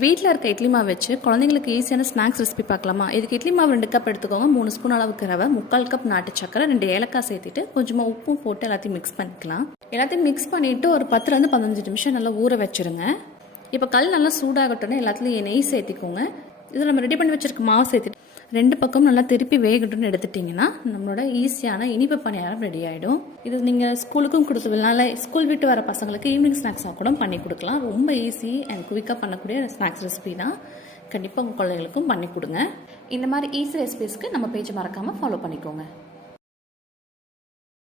வீட்டில் இருக்க இட்லி மாவு வச்சு குழந்தைங்களுக்கு ஈஸியான ஸ்நாக்ஸ் ரெசிபி பார்க்கலாமா? இதுக்கு இட்லி மாவு 2 கப் எடுத்துக்கோங்க. 3 ஸ்பூன் அளவுக்கு ரவை, 3/4 கப் நாட்டு சக்கரை, 2 ஏலக்காய் சேர்த்துட்டு கொஞ்சமாக உப்பும் போட்டு எல்லாத்தையும் மிக்ஸ் பண்ணிக்கலாம். எல்லாத்தையும் மிக்ஸ் பண்ணிவிட்டு ஒரு 10 15 நிமிஷம் நல்லா ஊற வச்சுருங்க. இப்போ கல் நல்லா சூடாகட்டும்னா எல்லாத்துலேயும் நெய் சேர்த்திக்கோங்க. இதில் நம்ம ரெடி பண்ணி வச்சுருக்க மாவு சேர்த்துட்டு 2 பக்கம் நல்லா திருப்பி வேகட்டும்னு எடுத்துட்டிங்கன்னா நம்மளோட ஈஸியான இனிப்பு பணியாரம் ரெடி ஆகிடும். இது நீங்கள் ஸ்கூலுக்கும் கொடுத்துவிடலாம். ஸ்கூல் விட்டு வர பசங்களுக்கு ஈவினிங் ஸ்நாக்ஸாக கூட பண்ணி கொடுக்கலாம். ரொம்ப ஈஸி அண்ட் குயிக்காக பண்ணக்கூடிய ஸ்நாக்ஸ் ரெசிபி தான். கண்டிப்பாக உங்கள் குழந்தைகளுக்கும் பண்ணி கொடுங்க. இந்த மாதிரி ஈஸி ரெசிபிஸ்க்கு நம்ம பேஜை மறக்காமல் ஃபாலோ பண்ணிக்கோங்க.